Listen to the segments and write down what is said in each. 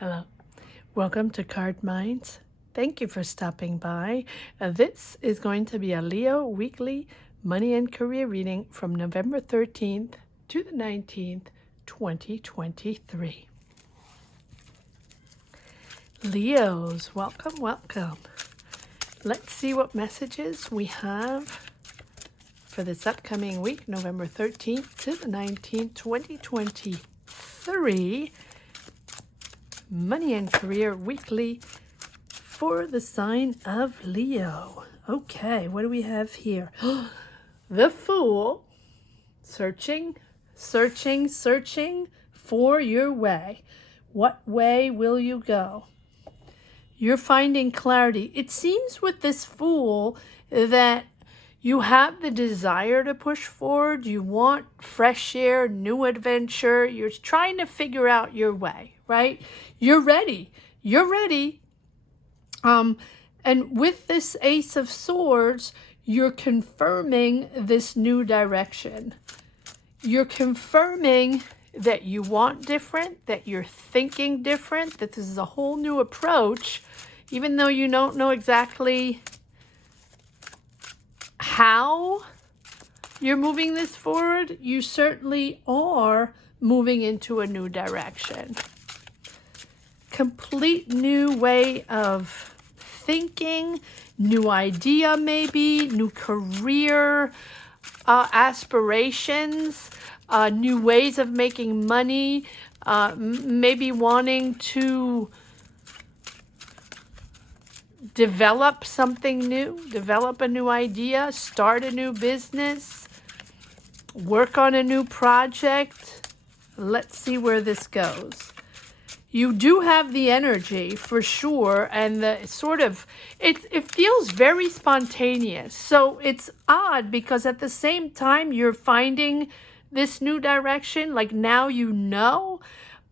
Hello. Welcome to Card Minds. Thank you for stopping by. This is going to be a Leo weekly money and career reading from November 13th to the 19th, 2023. Leos, welcome, welcome. Let's see what messages we have for this upcoming week, November 13th to the 19th, 2023. Money and Career Weekly for the sign of Leo. Okay, what do we have here? The Fool. Searching for your way. What way will you go? You're finding clarity. It seems with this Fool that you have the desire to push forward. You want fresh air, new adventure. You're trying to figure out your way, right? You're ready. And with this Ace of Swords, you're confirming this new direction. You're confirming that you want different, that you're thinking different, that this is a whole new approach, even though you don't know exactly how you're moving this forward. You certainly are moving into a new direction. Complete new way of thinking, new idea maybe, new career aspirations, new ways of making money, maybe wanting to develop something new, develop a new idea, start a new business, work on a new project. Let's see where this goes. You do have the energy for sure, and the sort of, it feels very spontaneous. So it's odd because at the same time you're finding this new direction, like now you know,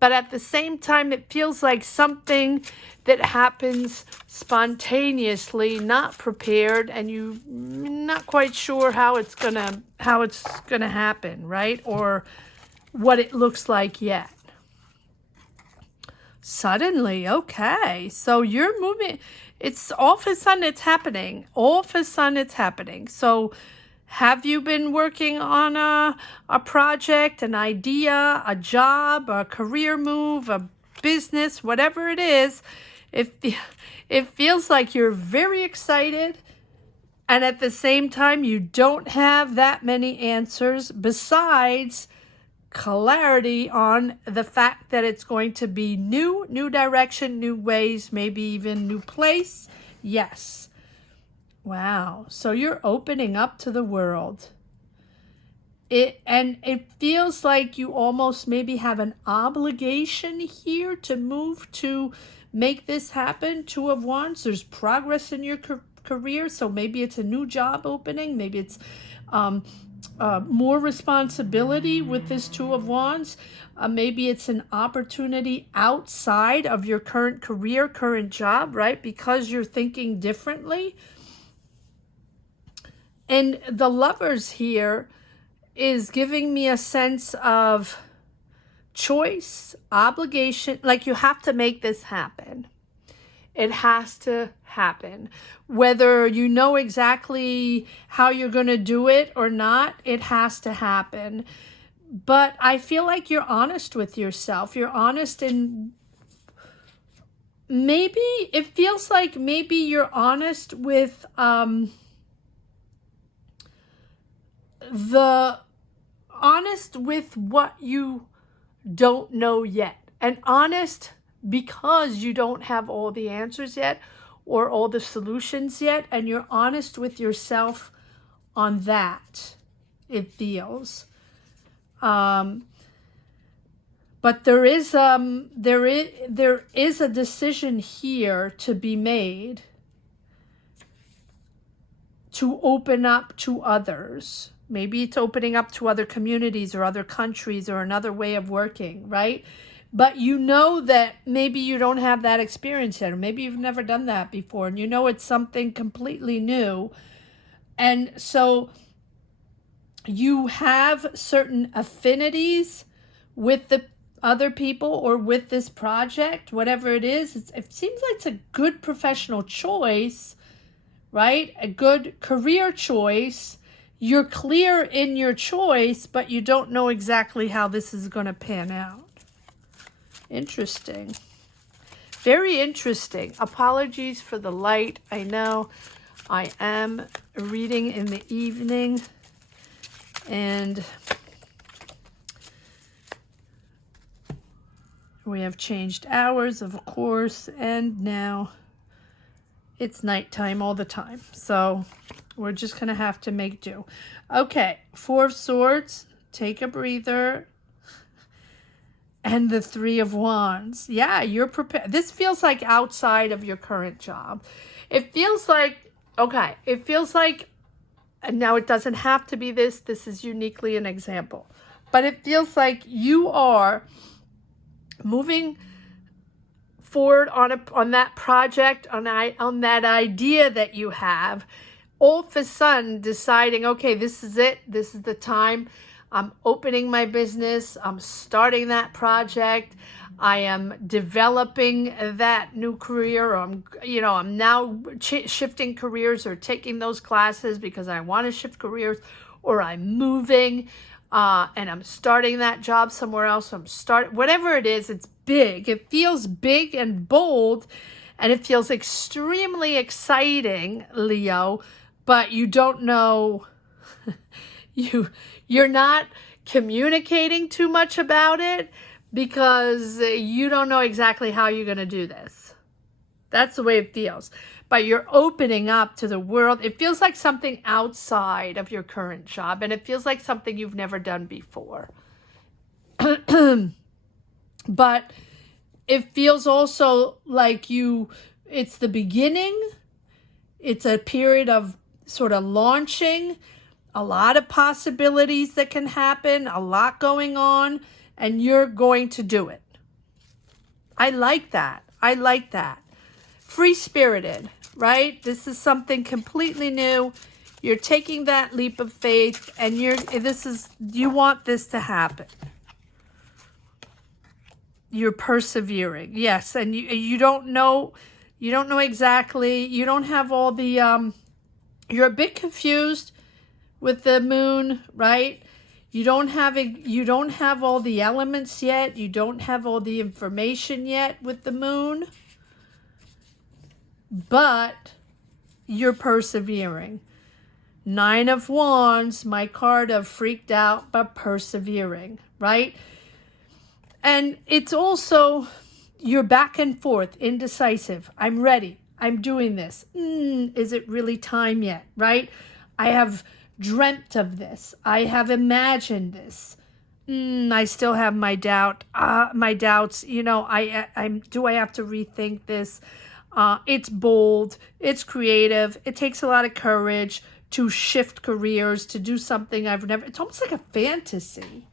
but at the same time it feels like something that happens spontaneously, not prepared, and you're not quite sure how it's gonna happen, right? Or what it looks like yet. Suddenly, okay, so you're moving. It's all of a sudden it's happening. All of a sudden it's happening. So have you been working on a project, an idea, a job, a career move, a business, whatever it is? It feels like you're very excited, and at the same time you don't have that many answers besides clarity on the fact that it's going to be new direction, new ways, maybe even new place. Yes. Wow. So you're opening up to the world. It feels like you almost maybe have an obligation here to move to make this happen. Two of Wands. There's progress in your career. So maybe it's a new job opening. Maybe it's more responsibility with this Two of Wands. Maybe it's an opportunity outside of your current career, current job, right? Because you're thinking differently. And the Lovers here is giving me a sense of choice, obligation, like you have to make this happen. It has to happen. Whether you know exactly how you're going to do it or not, it has to happen. But I feel like you're honest with yourself. You're honest, and maybe it feels like maybe you're honest with what you don't know yet, and honest because you don't have all the answers yet or all the solutions yet, and you're honest with yourself on that, it feels. But there is a decision here to be made to open up to others. Maybe it's opening up to other communities or other countries or another way of working, right? But you know that maybe you don't have that experience yet, or maybe you've never done that before, and you know it's something completely new. And so you have certain affinities with the other people or with this project, whatever it is, it seems like it's a good professional choice, right? A good career choice. You're clear in your choice, but you don't know exactly how this is going to pan out. Interesting. Very interesting. Apologies for the light. I know I am reading in the evening, and we have changed hours, of course, and now it's nighttime all the time. So we're just going to have to make do. Okay, Four of Swords, take a breather. And the Three of Wands. Yeah, you're prepared. This feels like outside of your current job. It feels like, okay, it feels like, and now it doesn't have to be this. This is uniquely an example. But it feels like you are moving forward on that project, on that idea that you have, all of a sudden deciding, okay, this is it. This is the time. I'm opening my business. I'm starting that project. I am developing that new career. I'm now shifting careers or taking those classes because I want to shift careers, or I'm moving and I'm starting that job somewhere else. Whatever it is, it's big. It feels big and bold, and it feels extremely exciting, Leo, but you don't know. You're not communicating too much about it because you don't know exactly how you're going to do this. That's the way it feels. But you're opening up to the world. It feels like something outside of your current job, and it feels like something you've never done before. But it feels also like it's the beginning. It's a period of sort of launching. A lot of possibilities that can happen, a lot going on, and you're going to do it. I like that. I like that. Free-spirited, right? This is something completely new. You're taking that leap of faith, and you want this to happen. You're persevering. Yes, and you don't know exactly. You don't have all the you're a bit confused with the moon, right? You don't have all the elements yet. You don't have all the information yet with the moon. But you're persevering. Nine of Wands, my card of freaked out but persevering, right? And it's also you're back and forth, indecisive. I'm ready. I'm doing this. Is it really time yet, right? I have dreamt of this. I have imagined this. I still have my doubts. Do I have to rethink this? It's bold. It's creative. It takes a lot of courage to shift careers, to do something it's almost like a fantasy.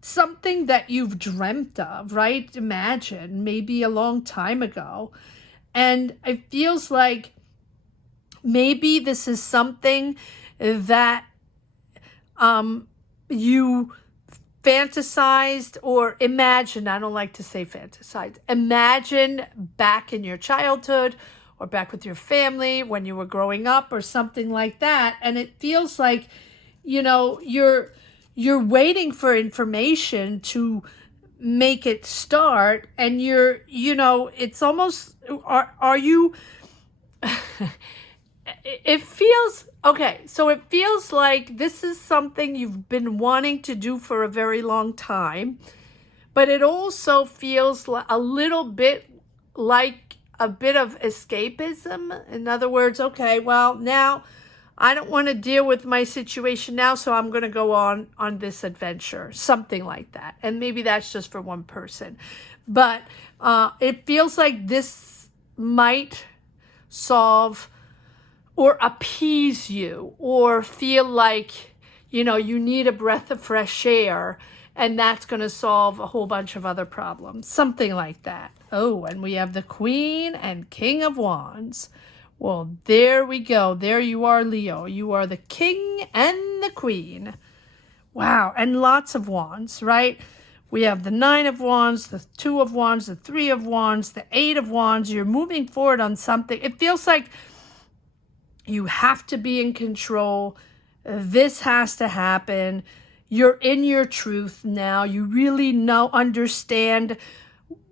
Something that you've dreamt of, right? Imagine, maybe a long time ago. And it feels like maybe this is something that you fantasized or imagined. I don't like to say fantasized. Imagine back in your childhood or back with your family when you were growing up or something like that. And it feels like, you're waiting for information to make it start, and it's almost, are you it feels okay. So it feels like this is something you've been wanting to do for a very long time, but it also feels a little bit like a bit of escapism. In other words, okay, well, now I don't want to deal with my situation now, so I'm going to go on this adventure, something like that. And maybe that's just for one person. But it feels like this might solve or appease you, or feel like, you need a breath of fresh air, and that's going to solve a whole bunch of other problems. Something like that. Oh, and we have the Queen and King of Wands. Well, there we go. There you are, Leo. You are the King and the Queen. Wow, and lots of wands, right? We have the 9 of Wands, the 2 of Wands, the 3 of Wands, the 8 of Wands. You're moving forward on something. It feels like you have to be in control. This has to happen. You're in your truth now. You really understand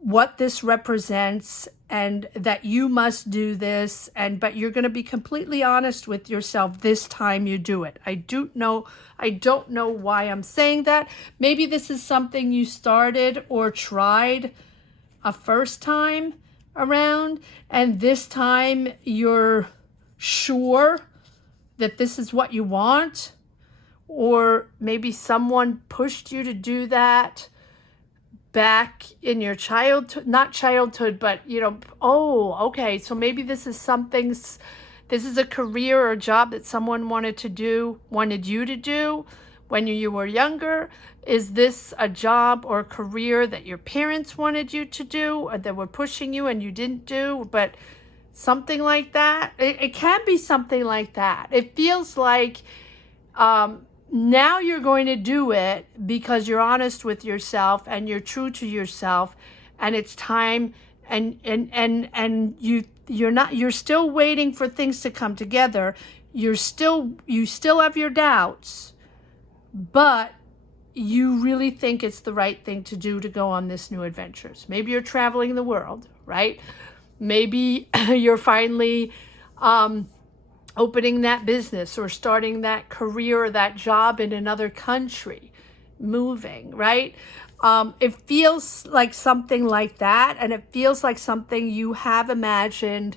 what this represents and that you must do this, but you're going to be completely honest with yourself this time you do it. I don't know why I'm saying that. Maybe this is something you started or tried a first time around, and this time you're sure that this is what you want, or maybe someone pushed you to do that back in your childhood, not childhood, but oh, okay, so maybe this is a career or a job that someone wanted you to do when you were younger. Is this a job or a career that your parents wanted you to do, or that were pushing you and you didn't do? But something like that. It can be something like that. It feels like now you're going to do it because you're honest with yourself and you're true to yourself, and it's time, and you're still waiting for things to come together. You still have your doubts, but you really think it's the right thing to do to go on this new adventures. Maybe you're traveling the world, right? Maybe you're finally opening that business or starting that career or that job in another country, moving, right? It feels like something like that, and it feels like something you have imagined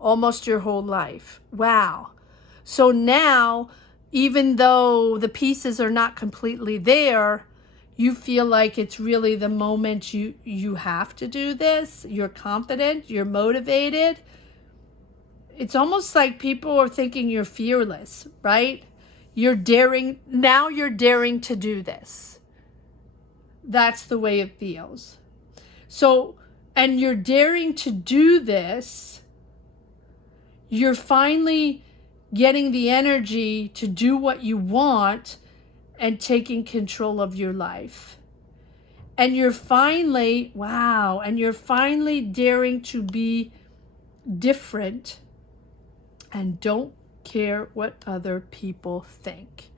almost your whole life. Wow. So now, even though the pieces are not completely there, you feel like it's really the moment you have to do this. You're confident, you're motivated. It's almost like people are thinking you're fearless, right? You're daring to do this. That's the way it feels. So, and you're daring to do this, you're finally getting the energy to do what you want and taking control of your life. And you're finally, daring to be different and don't care what other people think.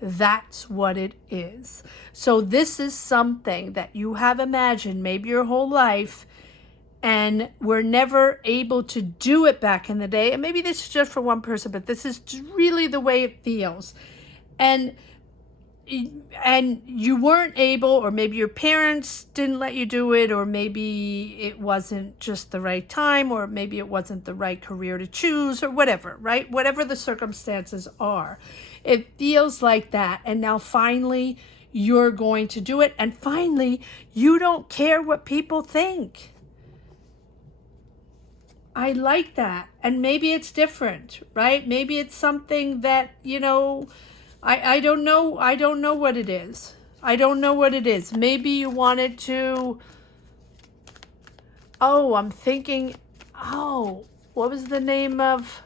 That's what it is. So this is something that you have imagined maybe your whole life, and were never able to do it back in the day. And maybe this is just for one person, but this is really the way it feels. And you weren't able, or maybe your parents didn't let you do it, or maybe it wasn't just the right time, or maybe it wasn't the right career to choose, or whatever, right? Whatever the circumstances are, it feels like that. And now finally you're going to do it, and finally you don't care what people think. I like that. And maybe it's different, right? Maybe it's something that, I don't know. I don't know what it is. Maybe you wanted to, I'm thinking, what was the name of,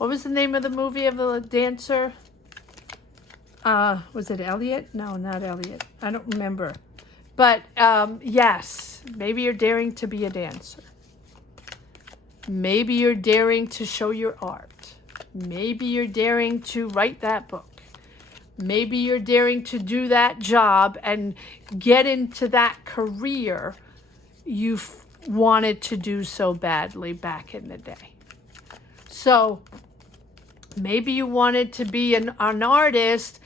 the movie of the dancer? Was it Elliot? No, not Elliot. I don't remember. But yes, maybe you're daring to be a dancer. Maybe you're daring to show your art. Maybe you're daring to write that book. Maybe you're daring to do that job and get into that career you wanted to do so badly back in the day. So maybe you wanted to be an artist,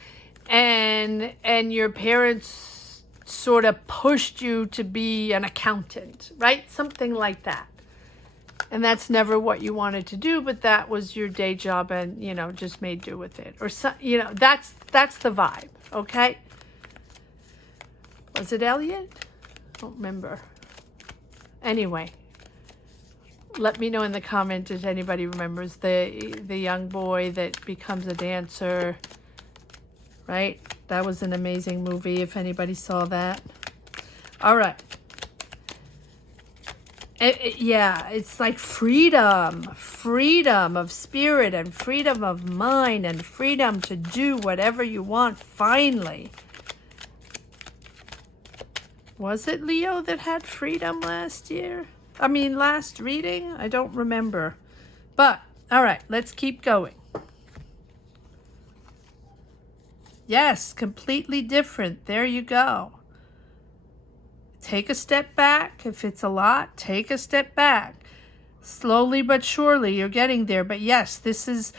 and your parents sort of pushed you to be an accountant, right? Something like that. And that's never what you wanted to do, but that was your day job, and, just made do with it. Or, that's the vibe, okay? Was it Elliot? I don't remember. Anyway, let me know in the comments if anybody remembers the young boy that becomes a dancer, right? That was an amazing movie, if anybody saw that. All right. Yeah, it's like freedom, freedom of spirit and freedom of mind and freedom to do whatever you want finally. Was it Leo that had freedom last year? I mean, last reading? I don't remember. But, all right, let's keep going. Yes, completely different. There you go. Take a step back. If it's a lot, take a step back. Slowly but surely, you're getting there. But yes, this is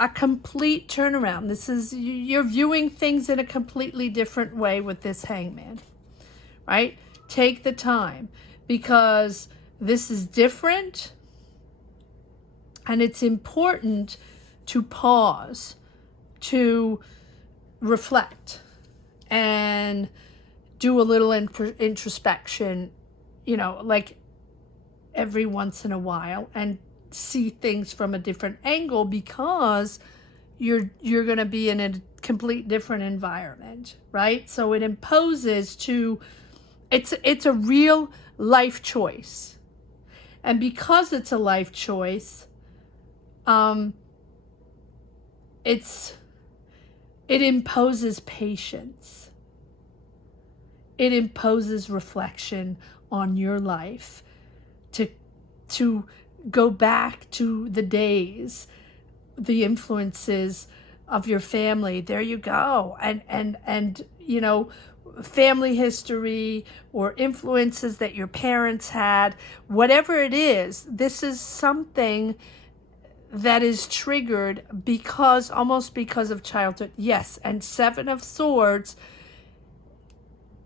a complete turnaround. This is, you're viewing things in a completely different way with this Hangman, right? Take the time, because this is different, and it's important to pause, to reflect, and do a little introspection, you know, like every once in a while, and see things from a different angle, because you're going to be in a complete different environment, right? So it imposes to, it's a real life choice. And because it's a life choice, it imposes patience. It imposes reflection on your life, to go back to the days, the influences of your family. There you go. And you know, family history or influences that your parents had, whatever it is, this is something that is triggered because, almost because of childhood. Yes, and Seven of Swords,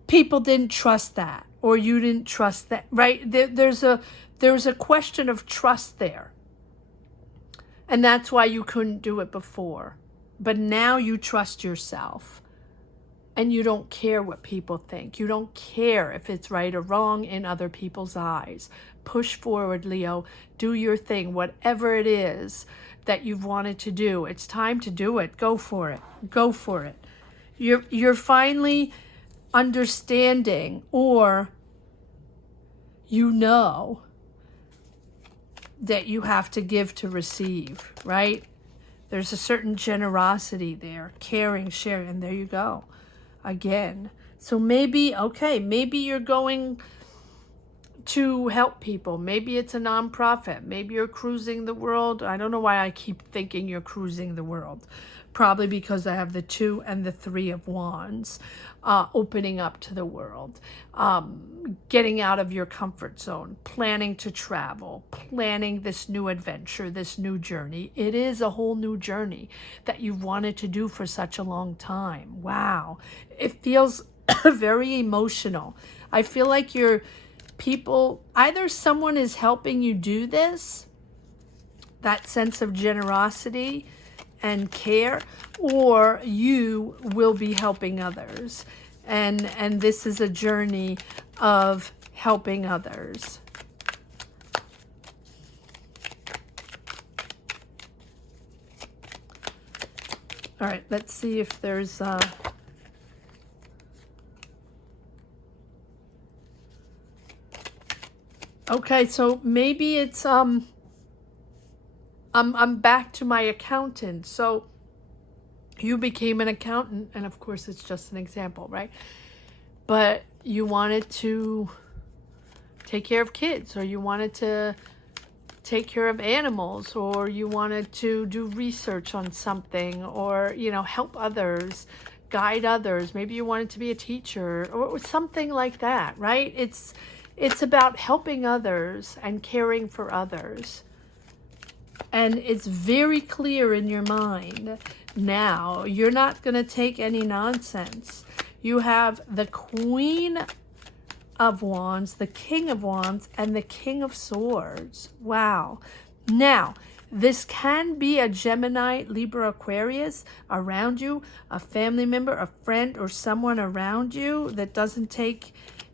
people didn't trust that, or you didn't trust that, right? There's a question of trust there. And that's why you couldn't do it before. But now you trust yourself. And you don't care what people think. You don't care if it's right or wrong in other people's eyes. Push forward, Leo. Do your thing. Whatever it is that you've wanted to do, it's time to do it. Go for it. Go for it. You're finally understanding, or you know that you have to give to receive, right? There's a certain generosity there, caring, sharing, and there you go. Again. So maybe, okay, maybe you're going to help people. Maybe it's a nonprofit. Maybe you're cruising the world. I don't know why I keep thinking you're cruising the world. Probably because I have the 2 and the 3 of Wands, opening up to the world, getting out of your comfort zone, planning to travel, planning this new adventure, this new journey. It is a whole new journey that you've wanted to do for such a long time. Wow. It feels very emotional. I feel like you're people, either someone is helping you do this, that sense of generosity and care, or you will be helping others. And this is a journey of helping others. All right, let's see if there's okay, so maybe it's I'm back to my accountant. So you became an accountant, and of course it's just an example, right? But you wanted to take care of kids, or you wanted to take care of animals, or you wanted to do research on something, or, you know, help others, guide others. Maybe you wanted to be a teacher or something like that, right? It's about helping others and caring for others. And it's very clear in your mind now. You're not going to take any nonsense. You have the Queen of Wands, the King of Wands, and the King of Swords. Wow. Now, this can be a Gemini, Libra, Aquarius around you, a family member, a friend, or someone around you that doesn't take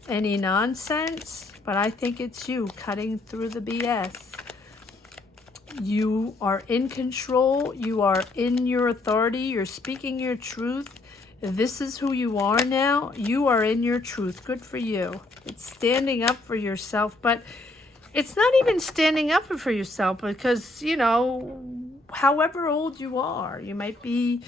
any nonsense. But I think it's you cutting through the BS. You are in control. You are in your authority. You're speaking your truth. This is who you are now. You are in your truth. Good for you. It's standing up for yourself. But it's not even standing up for yourself because, you know, however old you are, you might be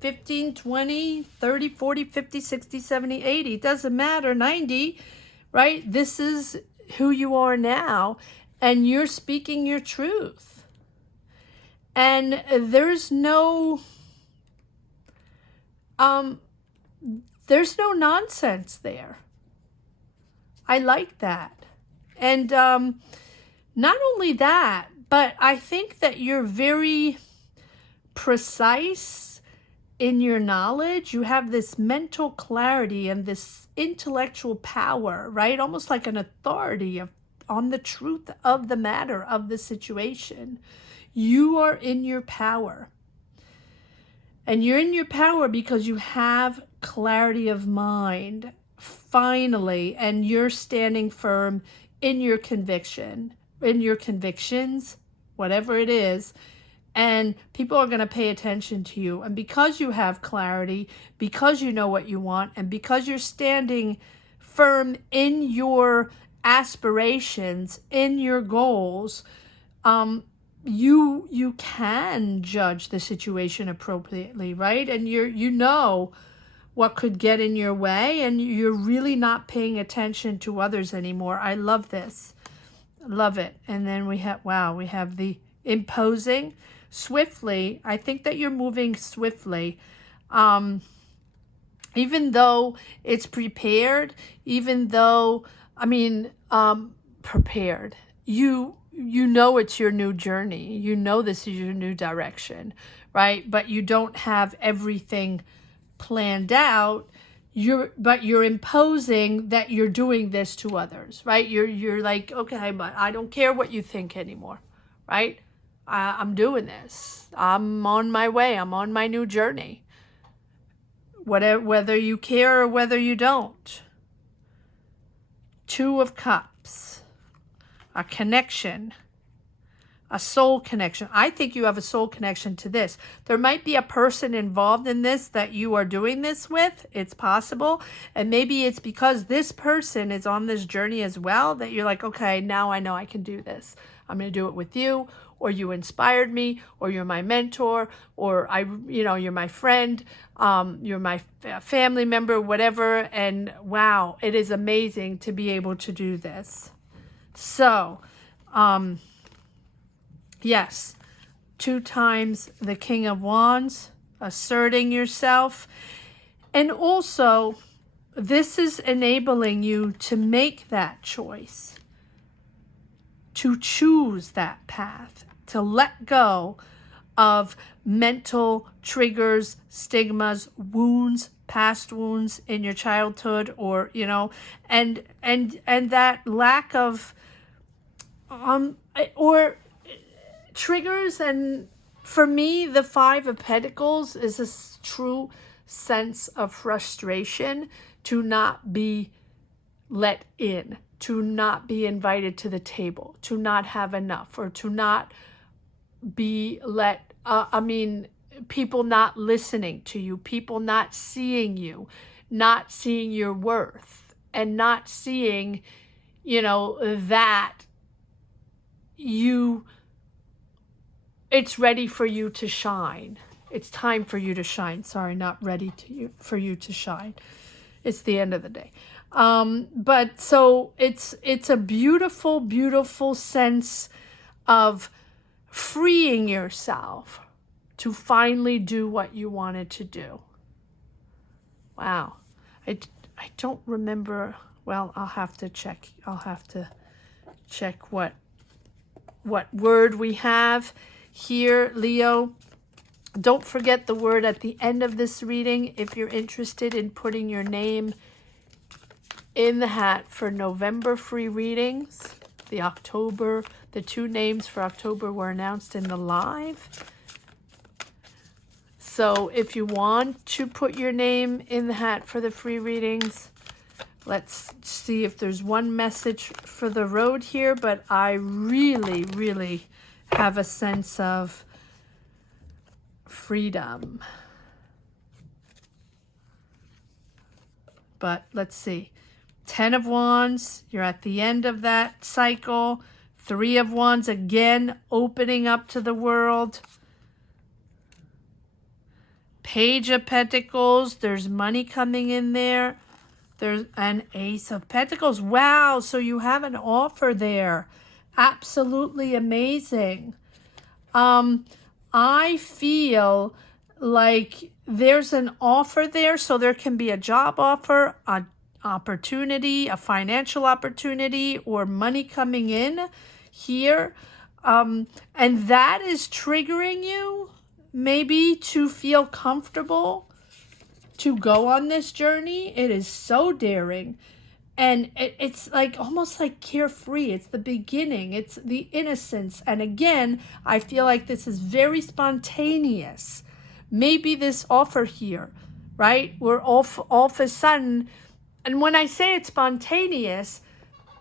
15, 20, 30, 40, 50, 60, 70, 80. It doesn't matter, 90, right? This is who you are now, and you're speaking your truth. And there's no nonsense there. I like that. And not only that, but I think that you're very precise in your knowledge. You have this mental clarity and this intellectual power, right? Almost like an authority on the truth of the matter, of the situation. You are in your power. And you're in your power because you have clarity of mind, finally, and you're standing firm in your conviction, in your convictions, whatever it is, and people are going to pay attention to you. And because you have clarity, because you know what you want, and because you're standing firm in your aspirations, in your goals, you can judge the situation appropriately, right? And you know what could get in your way, and you're really not paying attention to others anymore. I love this. Love it. And then we have the imposing swiftly. I think that you're moving swiftly. Even though it's prepared, even though, prepared, you know it's your new journey. You know this is your new direction, right? But you don't have everything planned out. But you're imposing that you're doing this to others, right? You're like, okay, but I don't care what you think anymore, right? I'm doing this. I'm on my way. I'm on my new journey. Whether you care or whether you don't. Two of Cups. A connection. A soul connection. I think you have a soul connection to this. There might be a person involved in this that you are doing this with. It's possible. And maybe it's because this person is on this journey as well that you're like, okay, now I know I can do this. I'm going to do it with you, or you inspired me, or you're my mentor, or you're my friend, you're my family member, whatever. And wow, it is amazing to be able to do this. So, yes, 2 times the King of Wands, asserting yourself. And also, this is enabling you to make that choice, to choose that path, to let go of mental triggers, stigmas, wounds, past wounds in your childhood, or, and that lack of, or triggers. And for me, the 5 of Pentacles is a true sense of frustration to not be let in, to not be invited to the table, to not have enough, or to not be people not listening to you, people not seeing you, not seeing your worth, and not seeing, that it's ready for you to shine. It's time for you to shine. Sorry, not ready for you to shine. It's the end of the day. But so it's a beautiful, beautiful sense of freeing yourself to finally do what you wanted to do. Wow. I don't remember. Well, I'll have to check. I'll have to check what word we have here, Leo. Don't forget the word at the end of this reading if you're interested in putting your name in the hat for November free readings. The 2 names for October were announced in the live. So if you want to put your name in the hat for the free readings, let's see if there's one message for the road here. But I really, really have a sense of freedom. But let's see. Ten of Wands, you're at the end of that cycle. Three of Wands, again, opening up to the world. Page of Pentacles, there's money coming in there. There's an Ace of Pentacles. Wow, so you have an offer there. Absolutely amazing. I feel like there's an offer there, so there can be a job offer, an opportunity, a financial opportunity, or money coming in here. And that is triggering you maybe to feel comfortable to go on this journey. It is so daring. And it's like almost like carefree. It's the beginning. It's the innocence. And again, I feel like this is very spontaneous. Maybe this offer here, right? We're all of a sudden, and when I say it's spontaneous,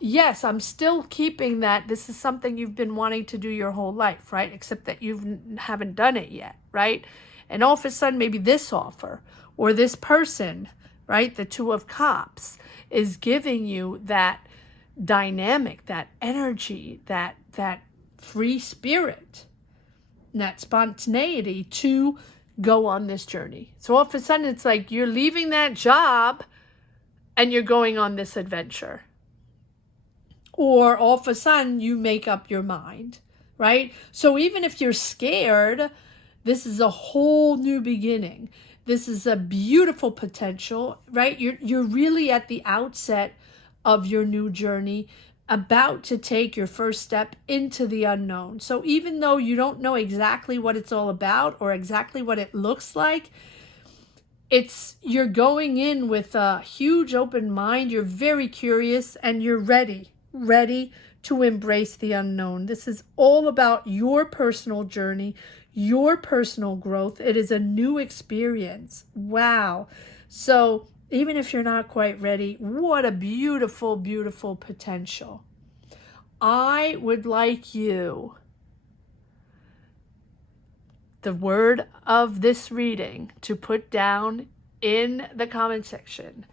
yes, I'm still keeping that this is something you've been wanting to do your whole life, right? Except that you haven't done it yet, right? And all of a sudden, maybe this offer or this person, right? The Two of Cups is giving you that dynamic, that energy, that free spirit, that spontaneity to go on this journey. So all of a sudden, it's like you're leaving that job and you're going on this adventure. Or all of a sudden, you make up your mind, right? So even if you're scared, this is a whole new beginning. This is a beautiful potential, right? You're really at the outset of your new journey, about to take your first step into the unknown. So even though you don't know exactly what it's all about or exactly what it looks like, you're going in with a huge open mind. You're very curious and you're ready to embrace the unknown. This is all about your personal journey, your personal growth. It is a new experience. Wow. So even if you're not quite ready, what a beautiful, beautiful potential. I would like you, the word of this reading, to put down in the comment section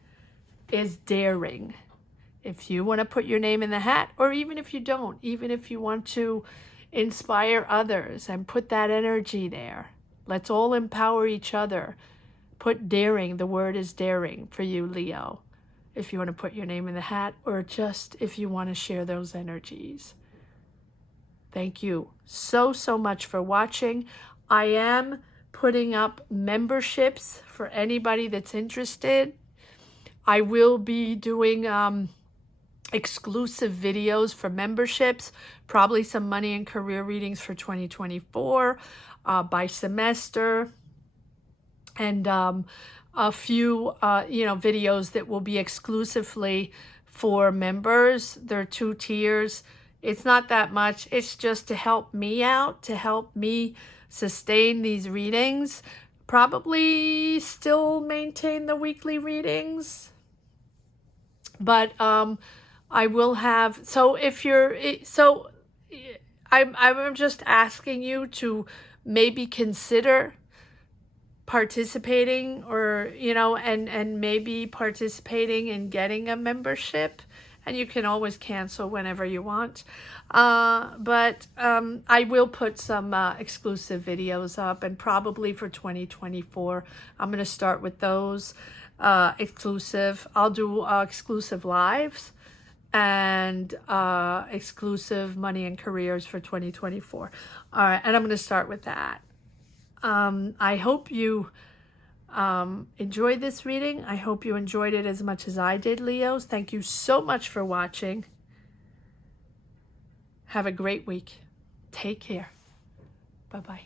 is daring. If you want to put your name in the hat, or even if you don't, even if you want to inspire others and put that energy there, let's all empower each other. Put daring. The word is daring for you, Leo. If you want to put your name in the hat, or just if you want to share those energies. Thank you so much for watching. I am putting up memberships for anybody that's interested. I will be doing exclusive videos for memberships, probably some money and career readings for 2024 by semester, and a few videos that will be exclusively for members. There are 2 tiers. It's not that much. It's just to help me out, to help me sustain these readings, probably still maintain the weekly readings, but I will have, so if you're, so I'm just asking you to maybe consider participating, or, and maybe participating in getting a membership, and you can always cancel whenever you want. But I will put some exclusive videos up, and probably for 2024, I'm going to start with those exclusive. I'll do exclusive lives and exclusive money and careers for 2024. All right, and I'm going to start with that. I hope you enjoyed this reading. I hope you enjoyed it as much as I did, Leos. Thank you so much for watching. Have a great week. Take care. Bye-bye.